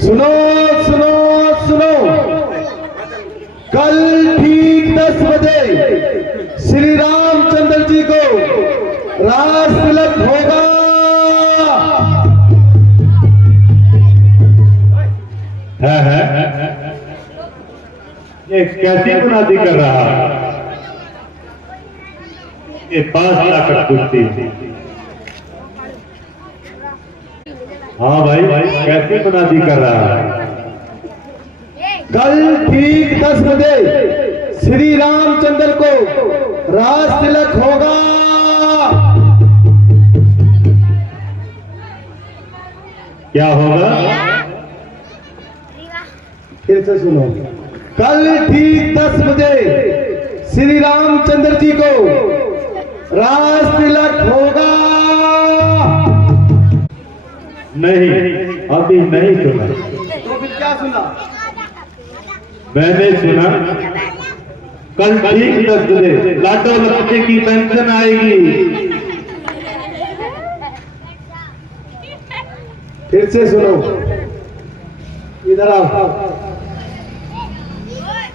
सुनो सुनो सुनो, कल ठीक 10 बजे श्री रामचंद्र जी को राज तिलक होगा। है ये कैसी मुनादी कर रहा है? ये 5 लाख कुश्ती। हाँ भाई कैसी मुनादी कर रहा है? कल ठीक 10 बजे श्री रामचंद्र को राज तिलक होगा। क्या होगा? फिर से सुनो, कल ठीक 10 बजे श्री रामचंद्र जी को राज तिलक होगा। नहीं, अभी नहीं सुना। तो फिर क्या सुना? मैंने सुना कल ठीक 10 बजे लाडो लड़के की पेंशन आएगी। फिर से सुनो, इधर आओ।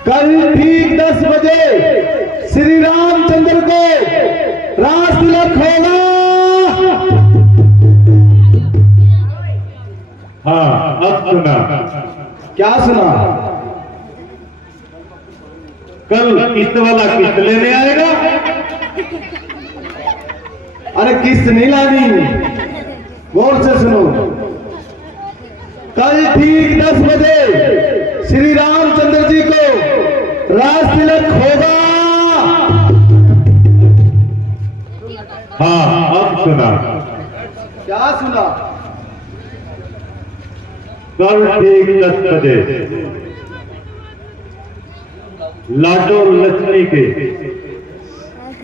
कल ठीक 10 बजे श्री रामचंद्र को राज तिलक होगा। हाँ अब सुना। क्या सुना? कल किस्त वाला किस्त लेने आएगा। अरे किस्त नहीं लानी, गौर से सुनो। कल ठीक 10 बजे श्री रामचंद्र जी को राज तिलक होगा। हाँ अब सुना। क्या सुना? कल ठीक 10 बजे लाडो लक्ष्मी के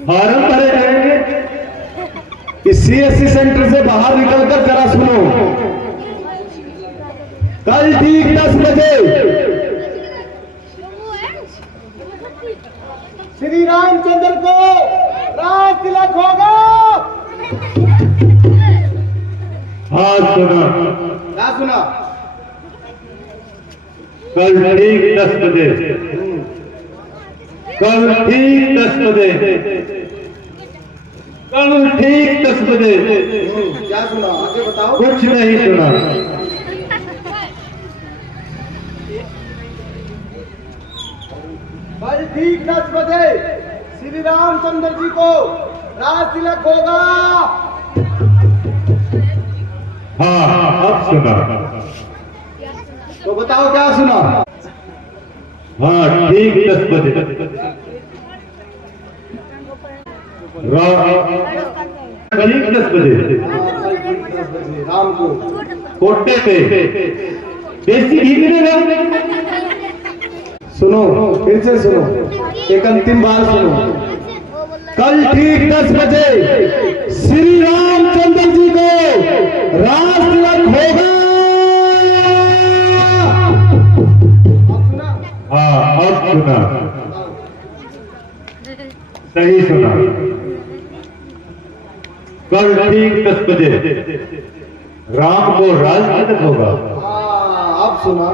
फार्म भरे जाएंगे। इस CSC सेंटर से बाहर निकलकर जरा सुनो। कल ठीक 10 बजे श्री रामचंद्र को राज तिलक होगा। हाँ सुना। क्या सुना? कल ठीक 10 बजे, कल ठीक 10 बजे, कल ठीक 10 बजे। क्या सुना? आगे बताओ। कुछ नहीं सुना। कल ठीक 10 बजे श्री रामचंद्र जी को राज तिलक होगा। हाँ अब सुना। तो बताओ क्या सुना? हाँ ठीक 10 बजे ठीक 10 बजे राम को कोटे पे देसी घी मिलेगा। सुनो, फिर से सुनो, एक अंतिम बार सुनो। कल ठीक 10 बजे श्री रामचंद्र जी को राज तिलक होगा। हाँ अब सुना। सही सुना। कल ठीक 10 बजे राम को राज तिलक होगा। हाँ अब सुना।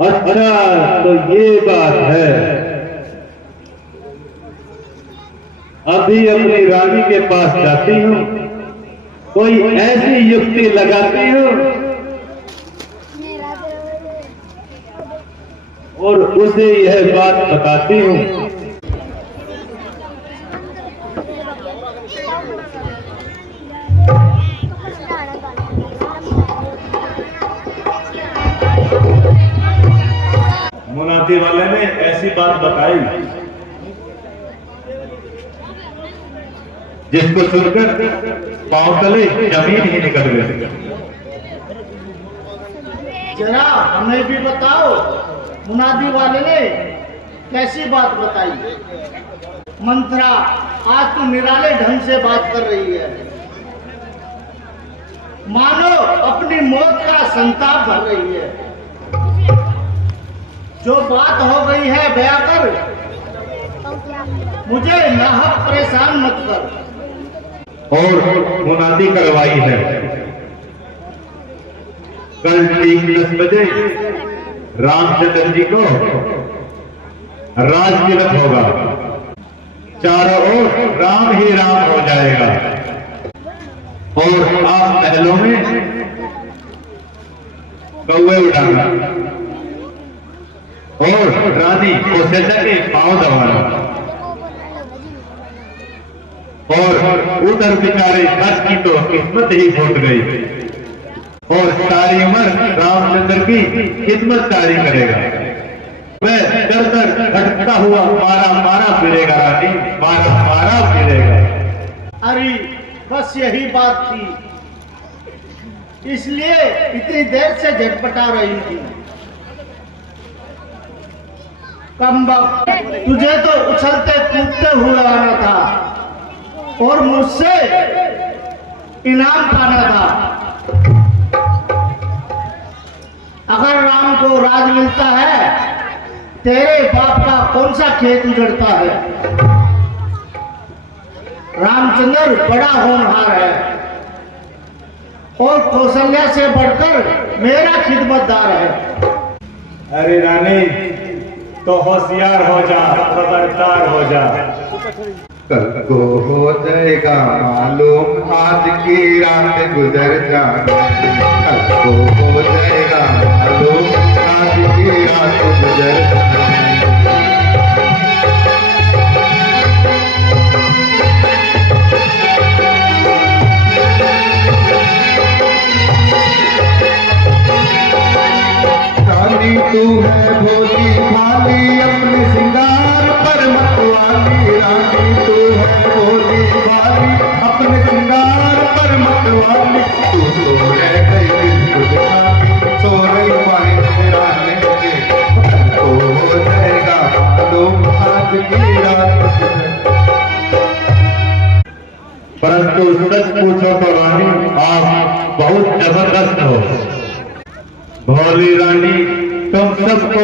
अच्छा तो ये बात है। अभी अपनी रानी के पास जाती हूँ, कोई ऐसी युक्ति लगाती हूँ और उसे यह बात बताती हूँ। मुनादी वाले ने ऐसी बात बताई जिसको सुनकर पांव तले जमीन ही निकल गई। जरा हमें भी बताओ, मुनादी वाले ने कैसी बात बताई? मंत्रा, आज तू निराले ढंग से बात कर रही है, मानो अपनी मौत का संताप भर रही है। जो बात हो गई है बयां कर, मुझे नाहक परेशान मत कर। और मुनादी करवाई है कल ठीक 10 बजे रामचंद्र जी को राज तिलक होगा। चारों ओर राम ही राम हो जाएगा और आप महलों में कौवे उड़ाना और रानी कौशल्या के पांव दबाना और उधर बेचारे दस की तो किस्मत ही फूट गई और सारी उम्र रामचंद्र की खिदमत जारी करेगा। वह दर दर भटकता हुआ मारा मारा फिरेगा रानी, मारा मारा फिरेगा। अरे बस यही बात थी, इसलिए इतनी देर से झटपटा रही थी। कम वक्त तुझे तो उछलते कूदते हुए आना था और मुझसे इनाम पाना था। अगर राम को राज मिलता है, तेरे बाप का कौन सा खेत उजड़ता है। रामचंद्र बड़ा होनहार है और कौशल्या से बढ़कर मेरा खिदमतदार है। अरे रानी तो होशियार हो जा, खबरदार हो जा। कल को हो जाएगा मालूम आज की रात गुजर जाना। कल को हो जाएगा मालूम आज की रात गुजर जाना। रानी तू है भोली भाली अपने श्रृंगार पर मतवाली। रानी तू है भोली भाली अपने श्रृंगार पर मतवाली। तू तो रह गई बिल्कुल खाली, सो रही पानी तेरा लेके। तो हो जाएगा मालूम आज की रात। परंतु सच पूछो तो रानी आप बहुत जबरदस्त हो। भोली रानी तुम सबको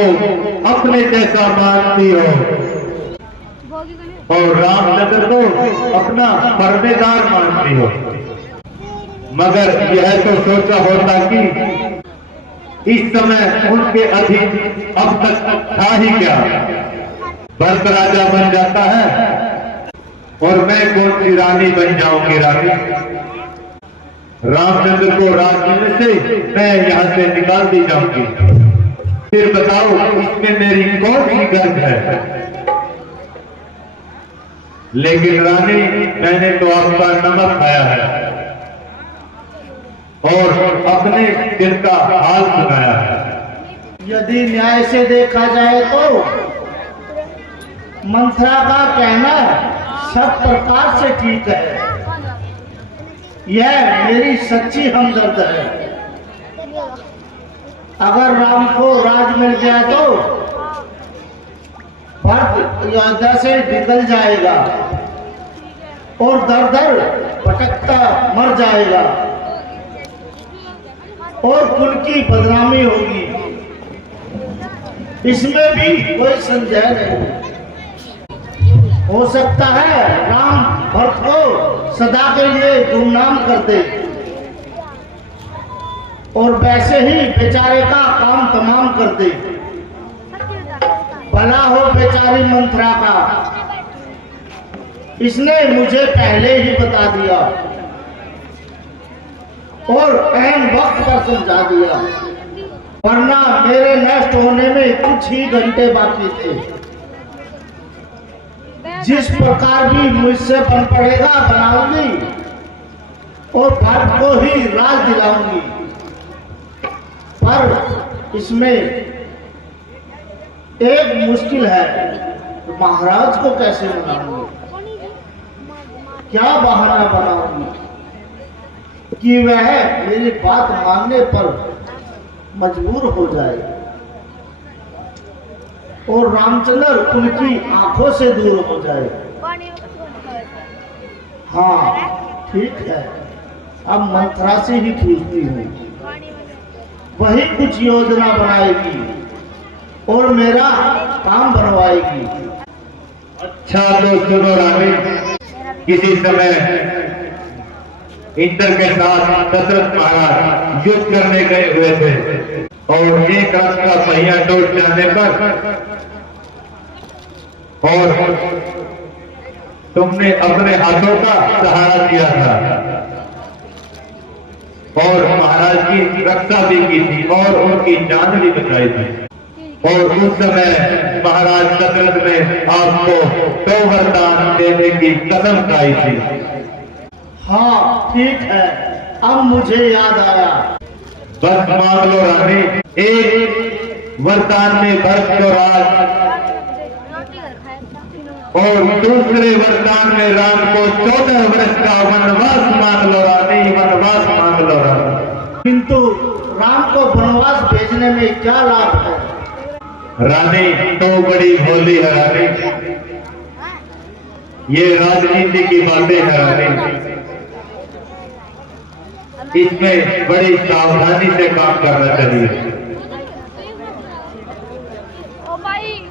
अपने जैसा मानती हो और रामचंद्र को अपना परदेदार मानती हो, मगर यह तो सोचा होता कि इस समय उनके अधीन अब तक था ही क्या। भरत राजा बन जाता है और मैं कौन सी रानी बन जाऊंगी। रानी रामचंद्र को राज मिलने से मैं यहाँ से निकाल दी जाऊंगी। फिर बताओ इसमें मेरी कौन सी गलत है। लेकिन रानी मैंने तो आपका नमक खाया है और अपने दिल का हाल सुनाया है। यदि न्याय से देखा जाए तो मंथरा का कहना सब प्रकार से ठीक है। यह मेरी सच्ची हमदर्द है। अगर राम को राज मिल गया तो भरत अयोध्या से निकल जाएगा और दर दर भटकता मर जाएगा और कुल की बदनामी होगी। इसमें भी कोई संदेह नहीं। हो सकता है राम भरत को सदा के लिए गुमनाम कर दे और वैसे ही बेचारे का काम तमाम कर दे। भला हो बेचारी मंथरा का, इसने मुझे पहले ही बता दिया और ऐन वक्त पर समझा दिया, वरना मेरे नष्ट होने में कुछ ही घंटे बाकी थे। जिस प्रकार भी मुझसे बन पड़ेगा बनाऊंगी और भारत को ही राज दिलाऊंगी। पर इसमें एक मुश्किल है, महाराज को कैसे मनाऊंगी, क्या बहाना बनाऊंगी कि वह मेरी बात मानने पर मजबूर हो जाए और रामचंद्र उनकी आंखों से दूर हो जाए। हाँ ठीक है, अब मंथरा से ही पूछती हूँ, वही कुछ योजना बनाएगी और मेरा काम बनवाएगी। अच्छा तो सुनो रानी, किसी समय इंद्र के साथ दशरथ महाराज युद्ध करने गए हुए थे और एक रथ का पहिया टूट जाने पर और तुमने अपने हाथों का सहारा दिया था और महाराज की रक्षा भी की थी और उनकी जान भी बचाई थी। और उस समय महाराज दशरथ ने आपको 2 वरदान देने की कसम खाई थी। हाँ ठीक है, अब मुझे याद आया। बस मांग लो रानी। एक वरदान में भरत को राज और दूसरे वरदान में राम को 14 वर्ष का वनवास मांग लो रानी, वनवास मांग लो रानी। किंतु राम को वनवास भेजने में क्या लाभ है? रानी तो बड़ी भोली है रानी, ये राजनीति की बातें है रानी, इसमें बड़ी सावधानी से काम करना चाहिए।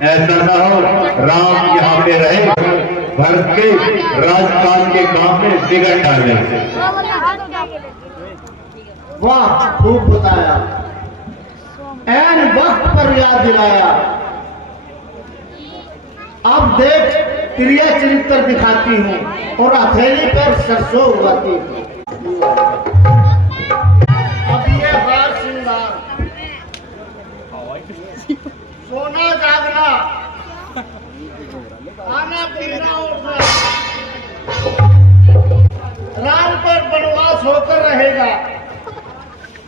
ऐसा ना हो राम यहाँ पे रहे, भरत के राजपाल के काम में बिगड़ डाले। वाह, खूब बताया, ऐन वक्त पर याद दिलाया। अब देख क्रिया चरित्र दिखाती हूँ और हथेली पर सरसों उगाती हूँ। अब ये हार श्रृंगार, सोना जागना, खाना पीना उठना, राम पर वनवास होकर रहेगा,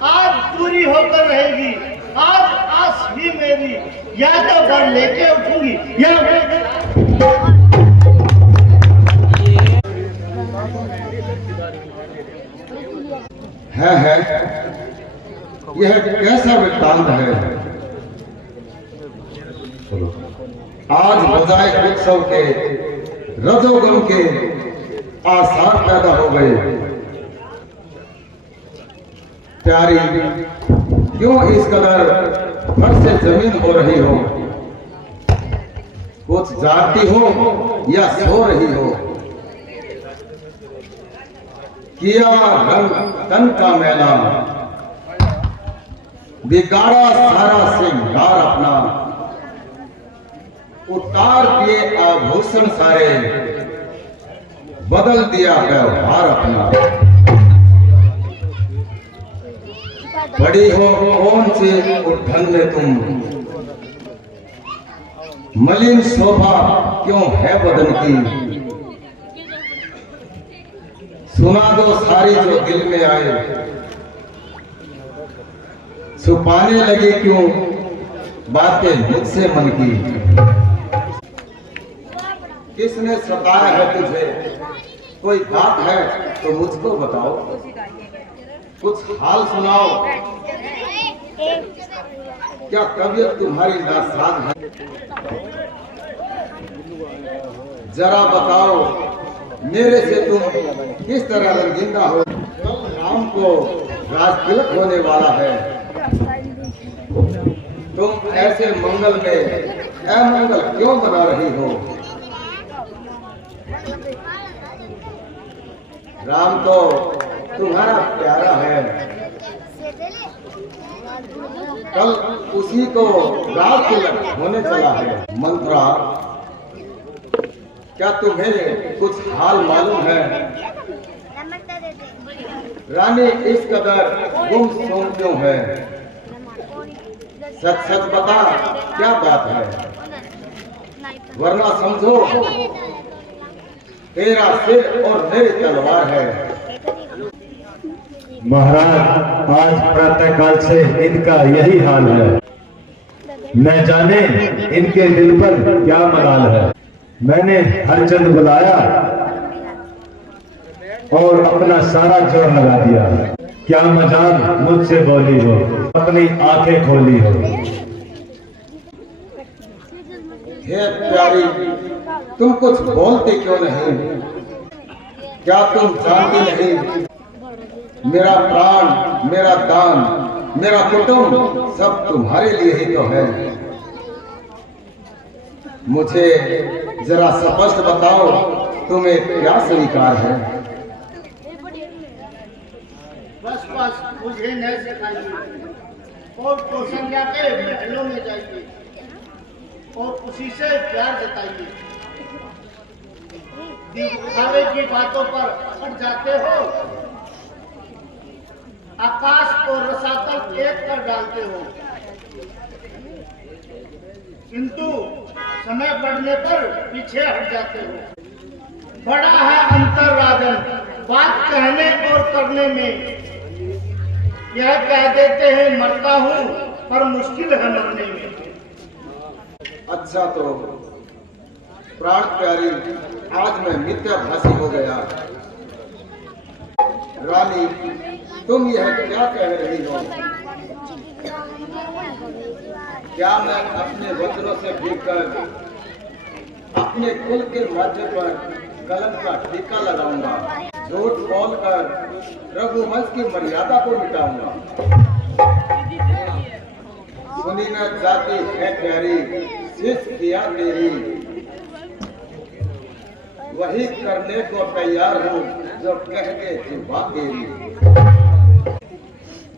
आज पूरी होकर रहेगी। आज आस भी मेरी, या तो घर लेके उठूंगी या है यह कैसा वृत्तांत है। आज बजाय उत्सव के रजोगुण के आसार पैदा हो गए। प्यारी, क्यों इस कदर फर से जमीन हो रही हो? कुछ जागती हो या सो रही हो? किया रंग तन का मैला, बिगाड़ा सारा श्रृंगार अपना, उतार दिए आभूषण सारे, बदल दिया व्यवहार अपना। बड़ी हो कौन सी उठन में तुम, मलिन शोभा क्यों है बदन की? सुना दो सारी जो दिल में आए, छुपाने लगी क्यों बातें मुझसे मन की? किसने सताया है तुझे? कोई बात है तो मुझको बताओ, कुछ हाल सुनाओ। क्या तबीयत तुम्हारी नासाज है? जरा बताओ, मेरे से तुम किस तरह रंजीदा हो? कल राम को राजतिलक होने वाला है, तुम ऐसे मंगल में अमंगल क्यों बना रही हो? राम तो तुम्हारा प्यारा है, कल उसी को राजतिलक होने चला है। मंत्रा, क्या तुम्हें कुछ हाल मालूम है? रानी इस कदर गुमसुम क्यों है? सच सच बता, क्या बात है? वरना समझो तेरा सिर और मेरी तलवार है। महाराज, आज प्रातः काल से इनका यही हाल है। न जाने इनके दिल पर क्या मलाल है। मैंने हरचंद बुलाया और अपना सारा जोर लगा दिया। क्या मजाल मुझसे बोली हो, अपनी आंखें खोली हो। हे प्यारी, तुम कुछ बोलते क्यों नहीं? क्या तुम जानती नहीं, मेरा प्राण, मेरा दान, मेरा कुटुंब सब तुम्हारे लिए ही तो है। मुझे जरा स्पष्ट बताओ, तुम्हें क्या स्वीकार है? बस मुझे न सिखाइए और कौशल्या के महलों में जाइए और उसी से प्यार जताइए। दिखावे की बातों पर अड़ जाते हो, आकाश को रसातल एक कर डालते हो, किंतु समय बढ़ने पर पीछे हट जाते हो। बड़ा है अंतर राजन बात कहने और करने में। यह कह देते हैं मरता हूँ पर मुश्किल है मरने में। अच्छा तो प्राण प्यारी, आज मैं मिथ्याभाषी हो गया। रानी, तुम यह क्या कह रही हो? क्या मैं अपने वज्रों से भीगकर अपने कुल के मध्य पर कलंक का टीका लगाऊंगा, झूठ बोलकर रघुवंश की मर्यादा को मिटाऊंगा? सुनी न जाती है प्यारी, शीश किया तेरी, वही करने को तैयार हूँ जो कह के जिह्वा तेरी।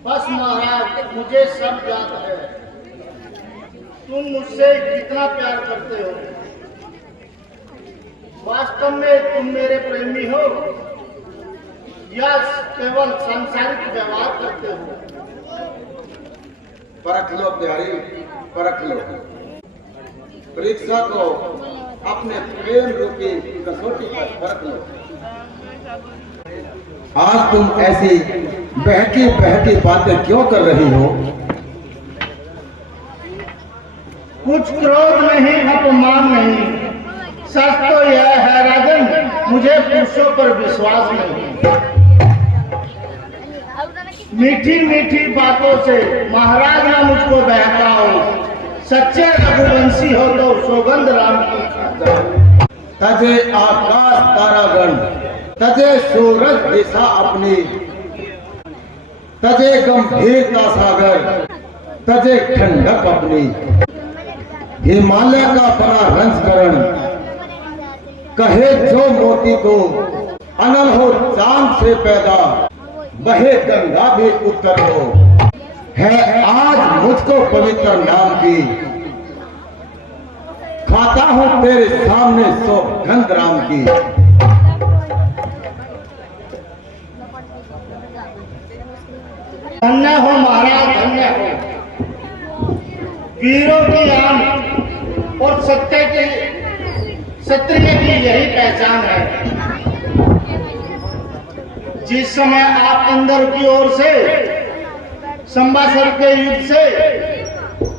बस महाराज, मुझे सब याद है। तुम मुझसे कितना प्यार करते हो। वास्तव में तुम मेरे प्रेमी हो या केवल सांसारिक व्यवहार करते हो? परख लो प्यारी, परख लो। परीक्षा को अपने प्रेम रूपी कसौटी पर परख लो। आज तुम ऐसी बहकी बहकी बातें क्यों कर रही हो? कुछ क्रोध नहीं, अपमान नहीं। सच तो यह है राजन, मुझे पुरुषों पर विश्वास नहीं। मीठी मीठी बातों से महाराज ना मुझको बहकाओ। सच्चे रघुवंशी हो तो सौगंध राम की खाता। तजे आकाश तारागण, तजे सूरज दिशा अपनी, तजे गंभीरता सागर, तजे ठंडक अपनी। हिमालय का बड़ा रंजकरण, कहे जो मोती को अनल हो चांद से पैदा, बहे गंगा भी उत्तर हो। है आज मुझको पवित्र नाम की, खाता हूँ तेरे सामने सौगंध राम की। धन्य हो महाराज, धन्य हो। वीरों की आन और क्षत्रिय की यही पहचान है। जिस समय आप अंदर की ओर से संवासर के युद्ध से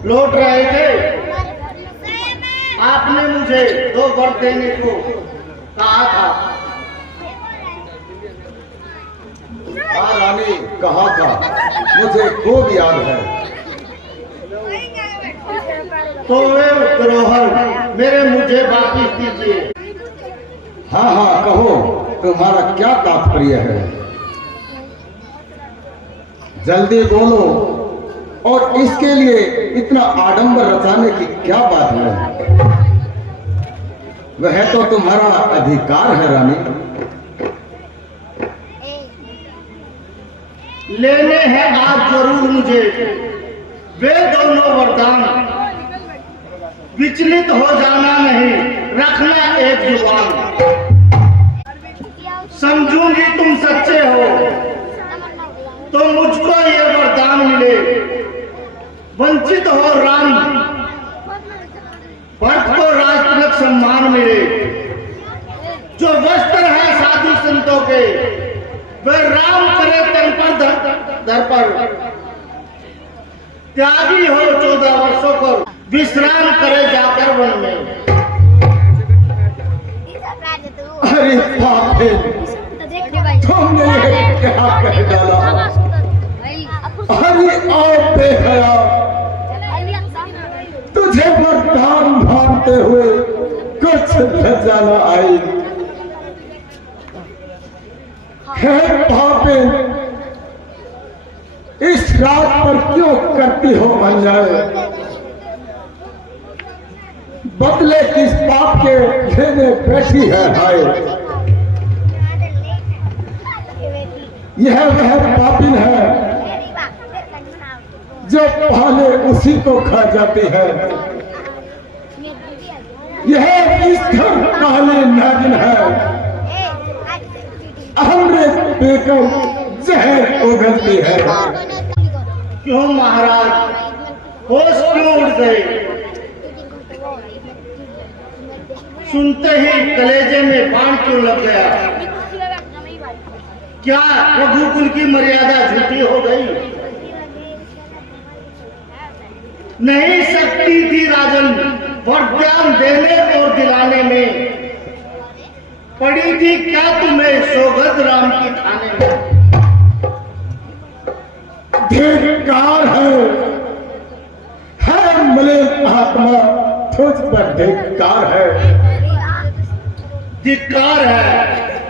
लौट रहे थे, आपने मुझे 2 वर देने को कहा था। हाँ रानी, कहा था, मुझे खूब याद है। तो वे द्रोहर मेरे मुझे वापिस कीजिए। हाँ हाँ कहो, तुम्हारा क्या तात्पर्य है? जल्दी बोलो। और इसके लिए इतना आडंबर रचाने की क्या बात है? वह तो तुम्हारा अधिकार है रानी। लेने हैं आप जरूर मुझे वे दोनों वरदान। विचलित हो जाना नहीं, रखना एक जुबान। समझूंगी तुम सच्चे हो तो मुझको ये वरदान मिले। वंचित हो राम, भक्त को राजतिलक सम्मान मिले। जो वस्त्र है साधु संतों के, वे राम करे तन पर धर पर। त्यागी हो 14 वर्षों पर, विश्राम करे जाकर वन में। अरे बाप रे, तुमने ये क्या कह डाला? अरे आओ बेहया, तुझे वरदान मानते हुए कुछ लज्जा न आई। है पापे, इस रात पर क्यों करती हो अन्याय? बदले किस पाप के लेने बैठी है हाय? यह वह पापिन है जो पाले उसी को खा जाती है। यह ईश्वर काले नागिन है, अमृत पीकर जहर उगलती है। क्यों महाराज, होश क्यों उड़ गए? सुनते ही कलेजे में बाण क्यों लग गया? क्या रघुकुल की मर्यादा झूठी हो गई? नहीं सकती थी राजन, वरदान देने और दिलाने में। पड़ी थी क्या तुम्हें सौगंध राम की खाने में? धिक्कार है मलिन आत्मा, तुझ पर धिक्कार है। धिक्कार है,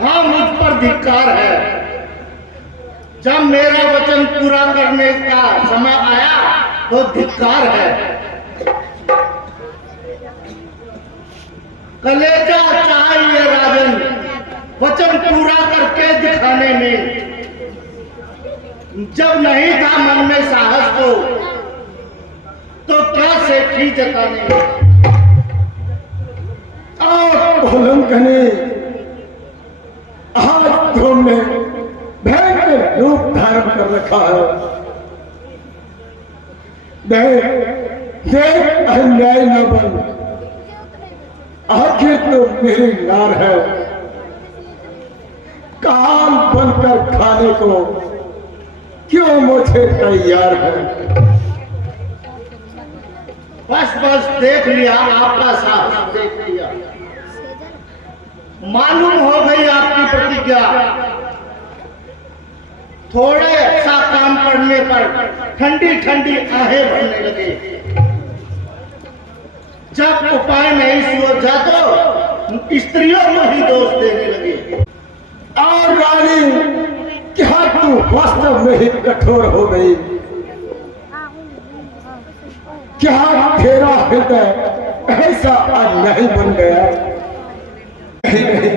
हाँ मुझ पर धिक्कार है। जब मेरा वचन पूरा करने का समय आया तो धिक्कार है। कलेजा चाहिए राजन, वचन पूरा करके दिखाने में। जब नहीं था मन में साहस तो क्या सेठी जताने में। उल्लंघने आज तुमने भयंकर रूप धारण कर रखा है। देख अन्याय न बन, आखिर तो मेरी नार है। काल बनकर खाने को क्यों मुझे तैयार है? बस बस देख लिया, आपका साहस देख लिया। मालूम हो गई आपकी प्रतिज्ञा। थोड़े सा काम करने पर ठंडी ठंडी आहें भरने लगे। जब उपाय नहीं सुलझा तो स्त्रियों को ही दोष देने लगे। और रानी, क्या तू वास्तव में ही कठोर हो गई? क्या तेरा हृदय ऐसा नहीं बन गया? नहीं,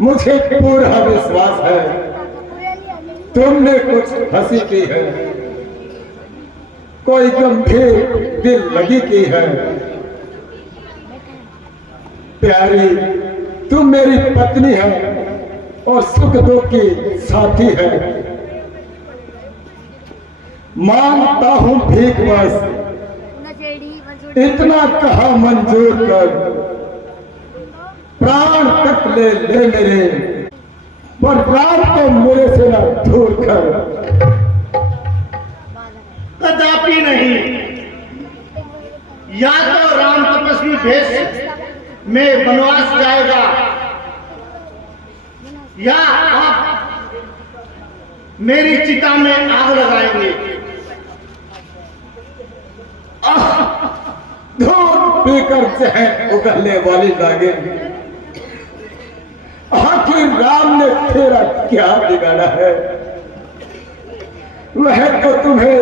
मुझे पूरा विश्वास है तुमने कुछ हंसी की है, कोई गंभीर दिल लगी की है। प्यारी, तुम मेरी पत्नी है और सुख दुख की साथी है। मांगता हूं भीख बस, इतना कहा मंजूर कर। प्राण तक ले मेरे, पर राम को मेरे से न दूर कर। कदापि नहीं। या तो राम तपस्वी भेष में वनवास जाएगा, या आप मेरी चिता में आग लगाएंगे। दूध पीकर जहर उगलने वाली नागिन, आखिर राम ने तेरा क्या बिगाड़ा है? वह तो तुम्हें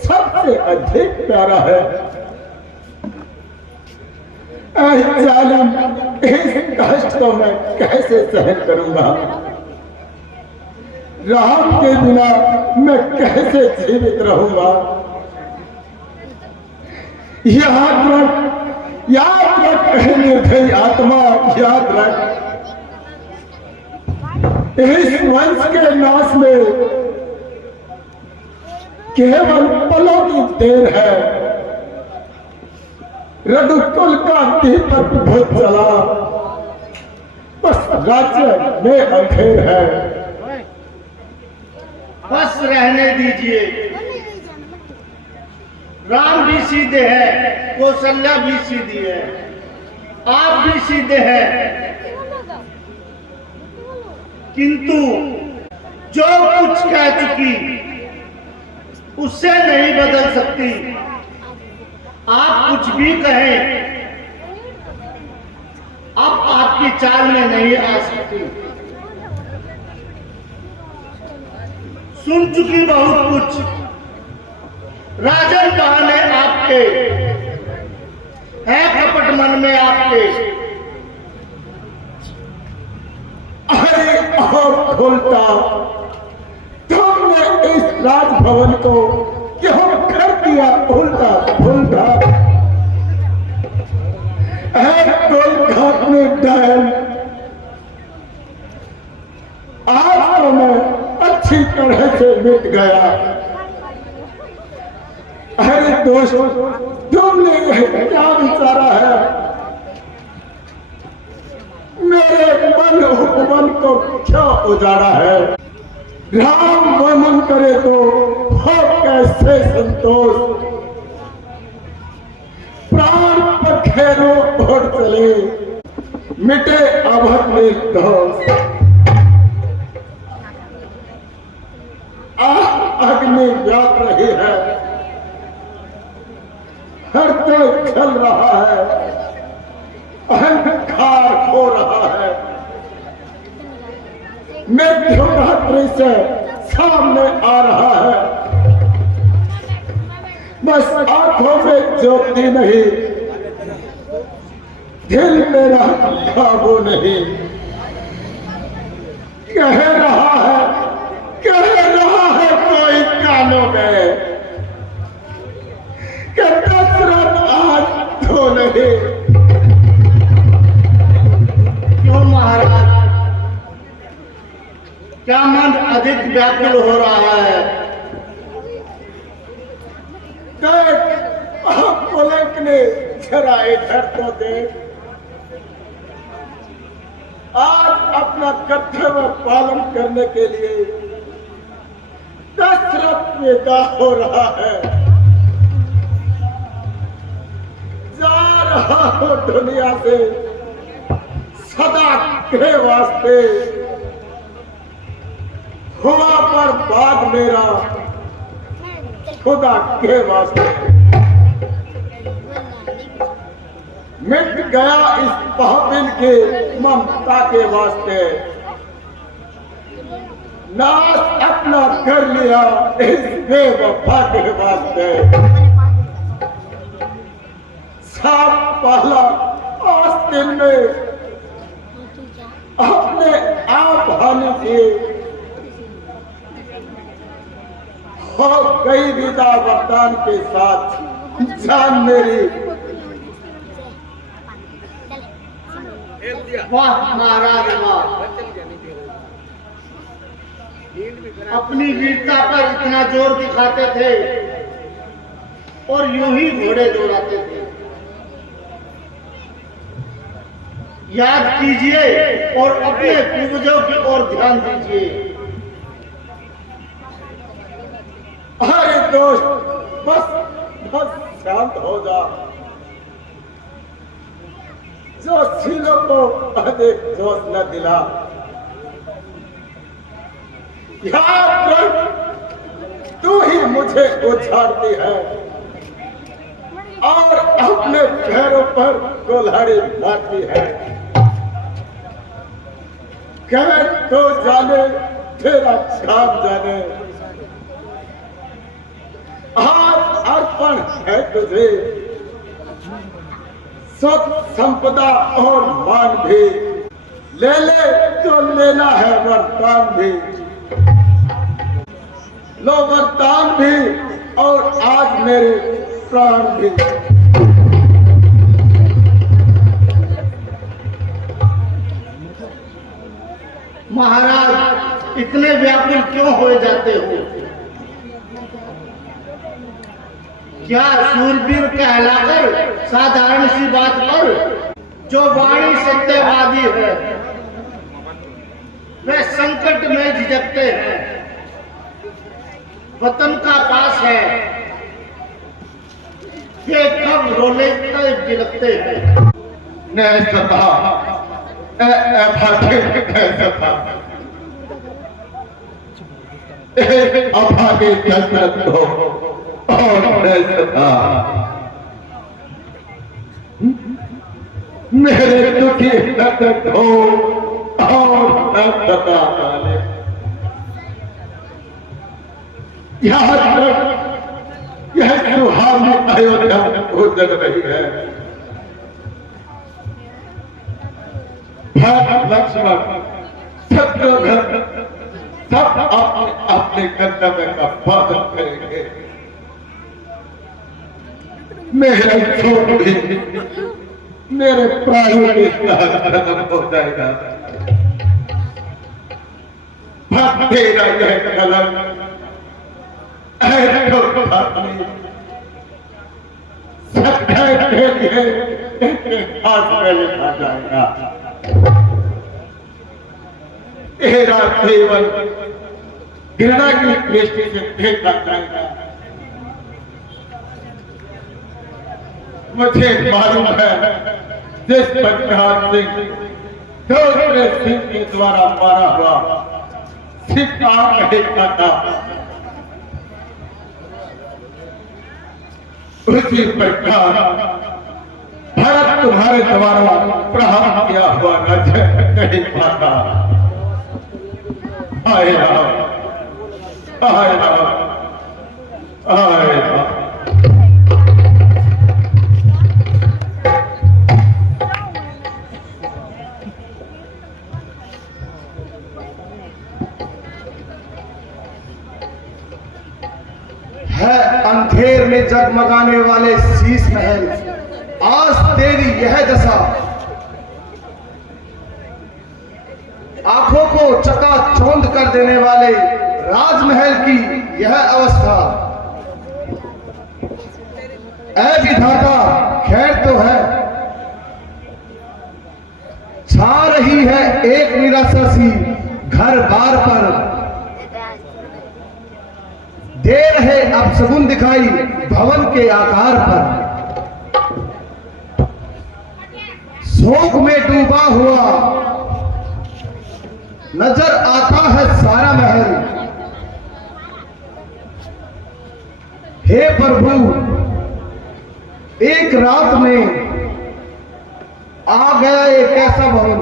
सबसे अधिक प्यारा है। जालिम, इस कष्ट को मैं कैसे सहन करूंगा? राम के बिना मैं कैसे जीवित रहूंगा? याद रख निर्दयी आत्मा, याद रख। इस वंश के नाश में केवल पलों की देर है। रघुकुल का दीपक बुझ चला, बस राज्य में अंधेर है। बस रहने दीजिए। राम भी सीधे हैं, कौशल्या भी सीधी है, आप भी सीधे हैं। किंतु जो कुछ कह चुकी उससे नहीं बदल सकती। आप कुछ भी कहें, अब आपकी चाल में नहीं आ सकती। सुन चुकी बहुत कुछ। राजन बहाने आपके है, कपट मन में आपके। अरे और खोलता, तुमने इस राजभवन को क्यों कैसे मिट गया। अरे दोस्त, तुमने यह क्या विचारा है? मेरे मन उपमन को क्या उजाड़ा है? राम वर्मन करे तो हो कैसे संतोष। प्राण पखेरो उड़ चले, मिटे अभट में दोष। अग्नि व्याप रही है, हृदय जल रहा है, अहंकार हो रहा है। मृत्यु का दृश्य सामने आ रहा है, बस आंखों में ज्योति नहीं, दिल मेरा काबू नहीं। कह रहा है कोई कानों में कि दशरथ आज तो नहीं। क्यों महाराज, क्या मन अधिक व्याकुल हो रहा है? पुलक ने जरा इधर तो देख। आज अपना कर्तव्य पालन करने के लिए दशरथ विदा हो रहा है। जा रहा हो दुनिया से सदा के वास्ते। हुआ पर बाद मेरा खुदा के वास्ते। मिट गया इस पापिन के ममता के वास्ते। नाश अपना कर लिया इस बेवफा के वास्ते। साफ पहला आस्तीन में अपने आप हानि की हो गई विदा वरदान के साथ। जान मेरी वाह महाराज वाह, अपनी वीरता पर इतना जोर दिखाते थे और यूं ही घोड़े दौड़ाते थे। याद कीजिए और अपने पूर्वजों की ओर ध्यान दीजिए। अरे दोस्त, बस शांत हो जा। जोशीलों को अधिक जोश न दिला। याद रख, तू ही मुझे उछाड़ती है और अपने पैरों पर कुल्हाड़ी मारती है। कह तो जाने, तेरा काम जाने। आज अर्पण है तुझे सब संपदा और मान भी। ले ले तो लेना है वरदान भी। लो वरदान भी और आज मेरे प्राण भी। महाराज, इतने व्याकुल क्यों हो जाते हो? क्या सूरवीर कहलाकर साधारण सी बात पर जो वाणी सत्यवादी है वे संकट में झिझकते हैं। वतन का पास है वे कब रोले बिलकते हैं। अभागे दशरथ को और मेरे दुखी दशरथ हो और याद रख, यह सुहावनी अयोध्या गुजर रही है। भरत लक्ष्मण शत्रुघ्न सब अपने कर्तव्य का पालन करेंगे। मेरा छोड़ भी मेरे प्राणों के साथ खत्म हो जाएगा। तेरा यह कलम बात नहीं, सत्य के लिए इतिहास में लिखा जाएगा। तेरा जीवन घृणा की दृष्टि से देखा जाएगा। मुझे मालूम है जिस पंचायत सिंह दूसरे सिंह के द्वारा मारा हुआ सिद्धांत नहीं था, उसी प्रकार भरत तुम्हारे द्वारा प्रहार किया हुआ नजर नहीं पाता। आए राम, आए राम, आए राम। है अंधेर में जगमगाने वाले शीश महल, आज तेरी यह दशा। आंखों को चकाचौंध कर देने वाले राजमहल की यह अवस्था। ऐ विधाता, खैर तो है, छा रही है एक निराशा सी घर बार पर। दे रहे अपशगुन दिखाई भवन के आकार पर। शोक में डूबा हुआ नजर आता है सारा महल। हे प्रभु, एक रात में आ गया एक ऐसा भवन।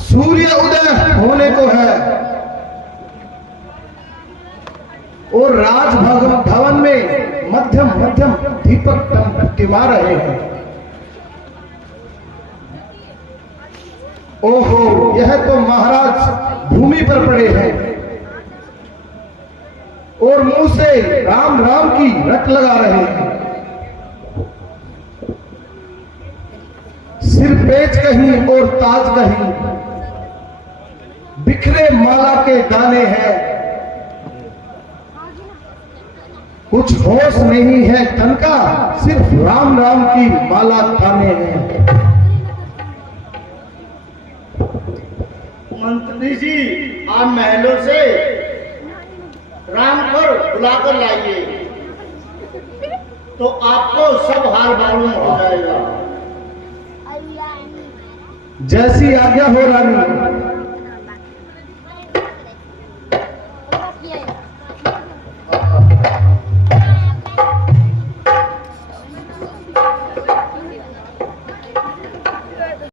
सूर्य उदय होने को है और राज भवन में मध्यम मध्यम दीपक टिमा रहे हैं। ओहो, यह तो महाराज भूमि पर पड़े हैं और मुंह से राम राम की रट लगा रहे हैं। सिर पेच कहीं और ताज कहीं, बिखरे माला के दाने हैं। कुछ होश नहीं है तन का, सिर्फ राम राम की माला थाने हैं। मंत्री जी, आप महलों से राम पर बुलाकर लाइए तो आपको सब हाल मालूम हो जाएगा। जैसी आज्ञा हो रानी।